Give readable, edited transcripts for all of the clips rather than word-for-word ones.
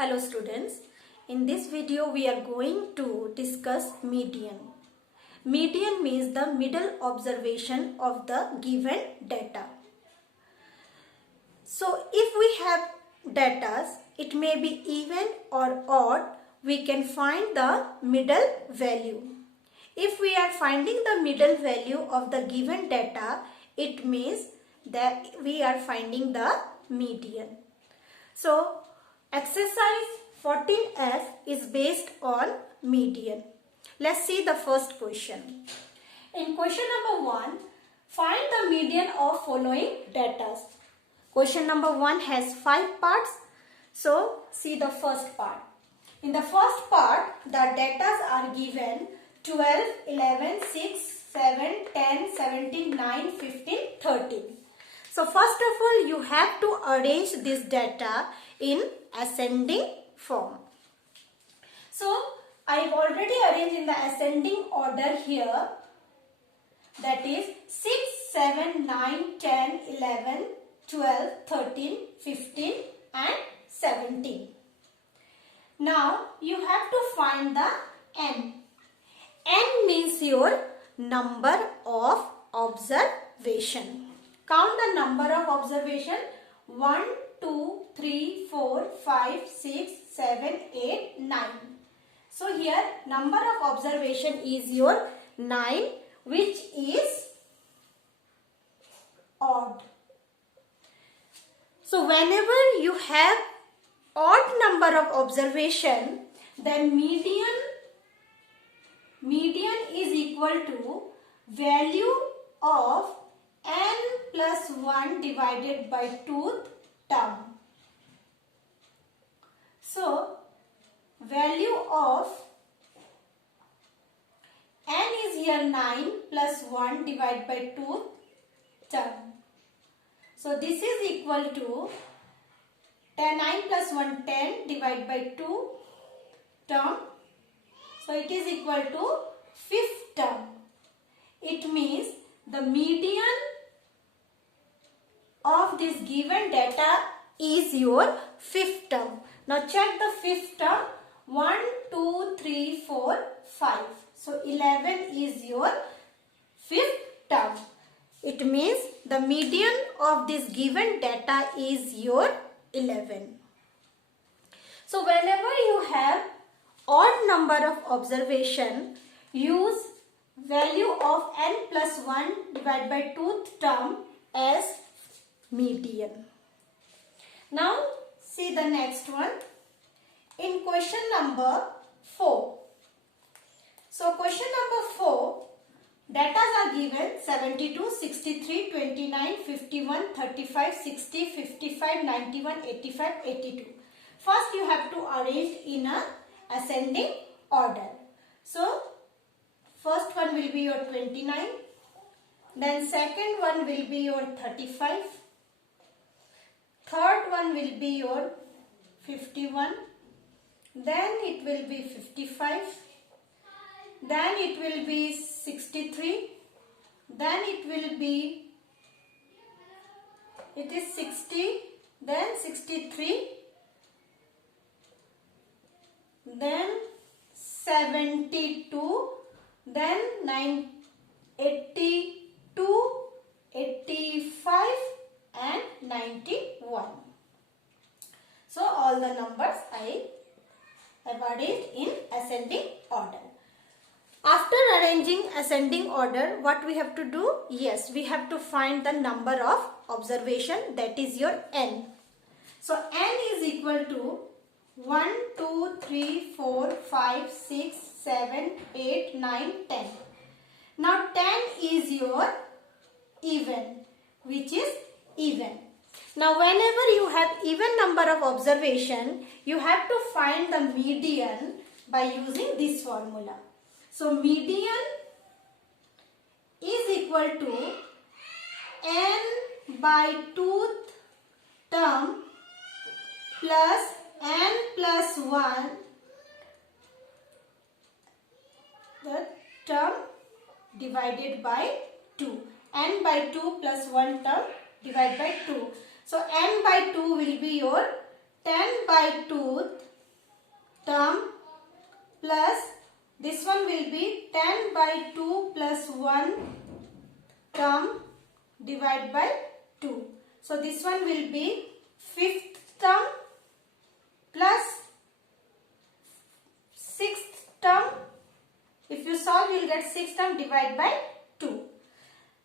Hello students, in this video we are going to discuss median. Median means the middle observation of the given data. So if we have data, it may be even or odd, we can find the middle value. If we are finding the middle value of the given data, it means that we are finding the median. So exercise 14F is based on median. Let's see the first question. In question number 1, find the median of following data. Question number 1 has 5 parts. So see the first part. In the first part, the data are given 12, 11, 6, 7, 10, 17, 9, 15, 13. So first of all, you have to arrange this data in ascending form. So I have already arranged in the ascending order here. That is 6, 7, 9, 10, 11, 12, 13, 15 and 17. Now you have to find the n. N means your number of observation. Count the number of observation. 1, 2, 3, 4, 5, 6, 7, 8, 9. So here number of observation is your 9, which is odd. So whenever you have odd number of observation, then median is equal to value of n plus 1 divided by 2th term. So value of n is here 9 plus 1 divided by 2th term. So this is equal to 9 plus 1 10 divided by 2 term. So it is equal to 5th term. It means the median of this given data is your 5th term. Now check the 5th term. 1, 2, 3, 4, 5. So 11 is your 5th term. It means the median of this given data is your 11. So whenever you have odd number of observation, use value of n plus 1 divided by 2th term as median. Now see the next one. In question number 4. So question number 4, data are given 72, 63, 29, 51, 35, 60, 55, 91, 85, 82. First you have to arrange in a ascending order. So first one will be your 29, then second one will be your 35, third one will be your 51, then it will be 55, then it will be 63, then it is 60, then 63, then 72, then 82, 85 and 91. So all the numbers I have arranged in ascending order. After arranging ascending order, what we have to do? Yes, we have to find the number of observation, that is your n. So n is equal to 1, 2, 3, 4, 5, 6, 7, 8, 9, 10. Now 10 is your even, which is even. Now whenever you have even number of observation, you have to find the median by using this formula. So median is equal to n by 2th term plus n plus 1 the term divided by 2. N by 2 plus 1 term divided by 2. So n by 2 will be your 10 by 2 term plus this one will be 10 by 2 plus 1 term divided by 2. So this one will be 5th term plus 6th term. If you solve, you will get 6th term divided by 2.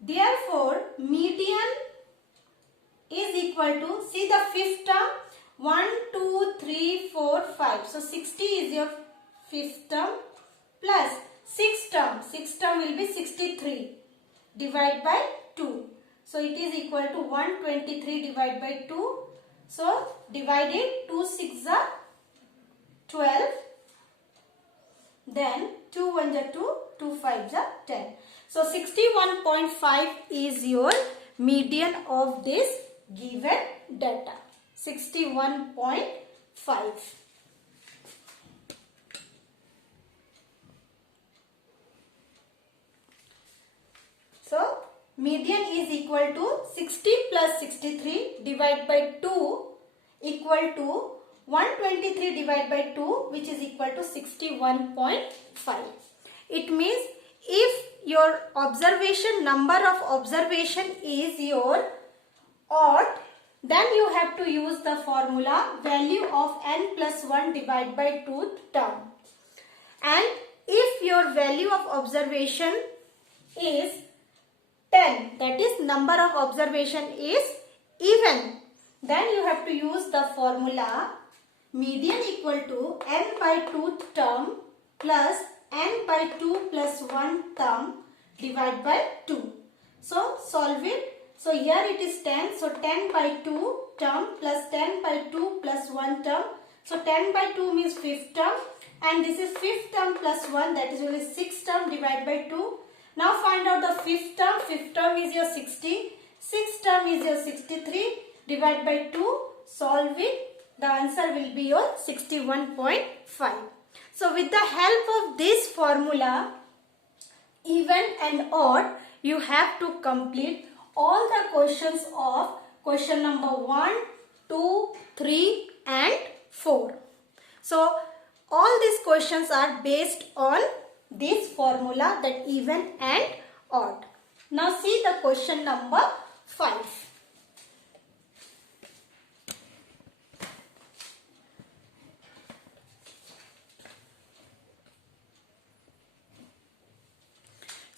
Therefore, median is equal to, see the 5th term, 1, 2, 3, 4, 5. So 60 is your 5th term plus 6th term will be 63 divided by 2. So it is equal to 123 divided by 2. So divided, 2 6 are 12. Then 2 1 are 2, 2 5 are 10. So 61.5 is your median of this given data. 61.5. So median is equal to 60 plus 63 divided by 2 equal to 123 divided by 2, which is equal to 61.5. It means if your observation, number of observation is your odd, then you have to use the formula value of n plus 1 divided by 2 term. And if your value of observation is 10, that is number of observation is even, then you have to use the formula median equal to n by 2 term plus n by 2 plus 1 term divided by 2. So solve it. So here it is 10. So 10 by 2 term plus 10 by 2 plus 1 term. So 10 by 2 means 5th term. And this is 5th term plus 1, that is only 6th term divided by 2. Now find out the 5th term. 5th term is your 60. 6th term is your 63. Divide by 2. Solve it. The answer will be your 61.5. So with the help of this formula, even and odd, you have to complete all the questions of question number 1, 2, 3 and 4. So all these questions are based on this formula, that even and odd. Now see the question number 5.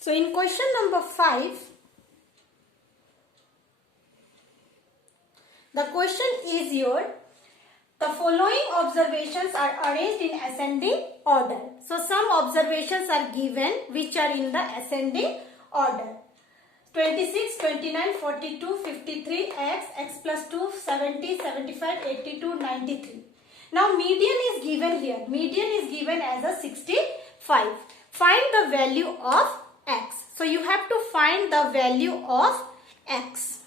So in question number 5, the question is the following observations are arranged in ascending order. So some observations are given which are in the ascending order. 26, 29, 42, 53, x plus 2, 70, 75, 82, 93. Now median is given here. Median is given as a 65. Find the value of x. So you have to find the value of x.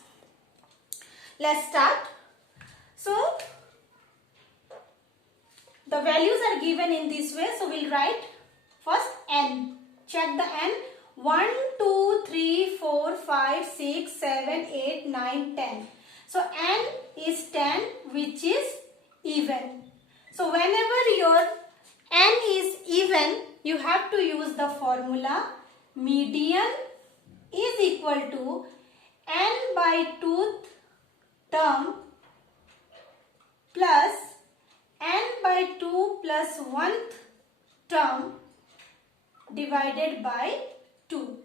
Let's start. So the values are given in this way. So we'll write first n. Check the n. 1, 2, 3, 4, 5, 6, 7, 8, 9, 10. So n is 10, which is even. So whenever your n is even, you have to use the formula median is equal to n by 2th term plus n by 2 plus 1th term divided by 2.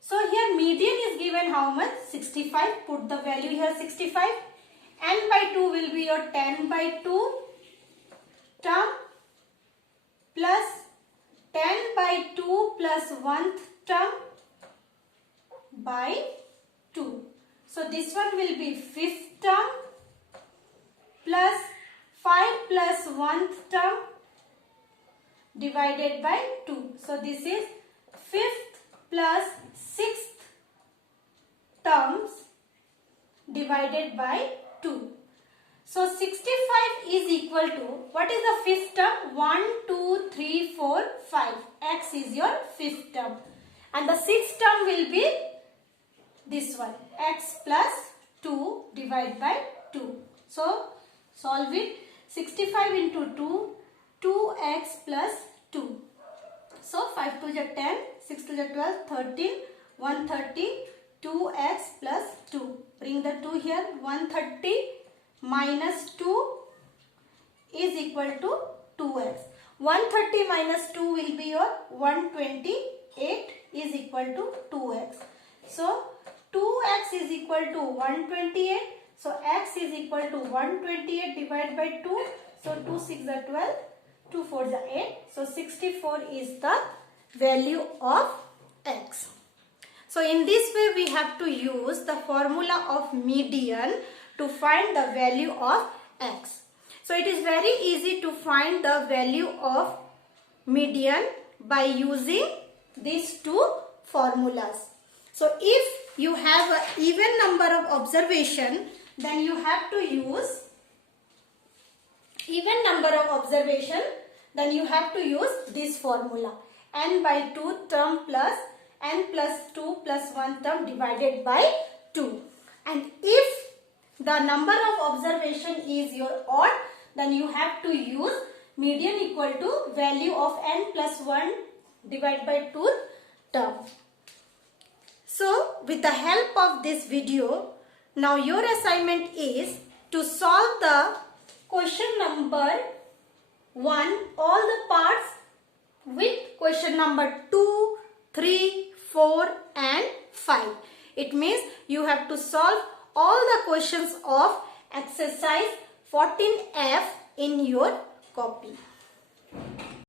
So here median is given how much? 65. Put the value here 65. N by 2 will be your 10 by 2 term plus 10 by 2 plus 1th term by 2. So this one will be 5th term plus 5 plus 1th term divided by 2. So this is 5th plus 6th terms divided by 2. So 65 is equal to, what is the 5th term? 1, 2, 3, 4, 5. X is your 5th term. And the 6th term will be this one. X plus 2 divided by 2. So solve it. 65 into 2. 2x plus 2. So 5 to the 10, 6 to the 12, 13, 130, 2x plus 2. Bring the 2 here. 130 minus 2 is equal to 2x. 130 minus 2 will be your 128 is equal to 2x. So 2x is equal to 128. So x is equal to 128 divided by 2. So 2 6 are 12, 2 4 are 8. So 64 is the value of x. So in this way we have to use the formula of median to find the value of x. So it is very easy to find the value of median by using these two formulas. So if you have an even number of observation, then you have to use this formula. N by 2 term plus n plus 2 plus 1 term divided by 2. And if the number of observation is your odd, then you have to use median equal to value of n plus 1 divided by 2 term. So with the help of this video, now your assignment is to solve the question number 1, all the parts with question number 2, 3, 4 and 5. It means you have to solve all the questions of exercise 14F in your copy.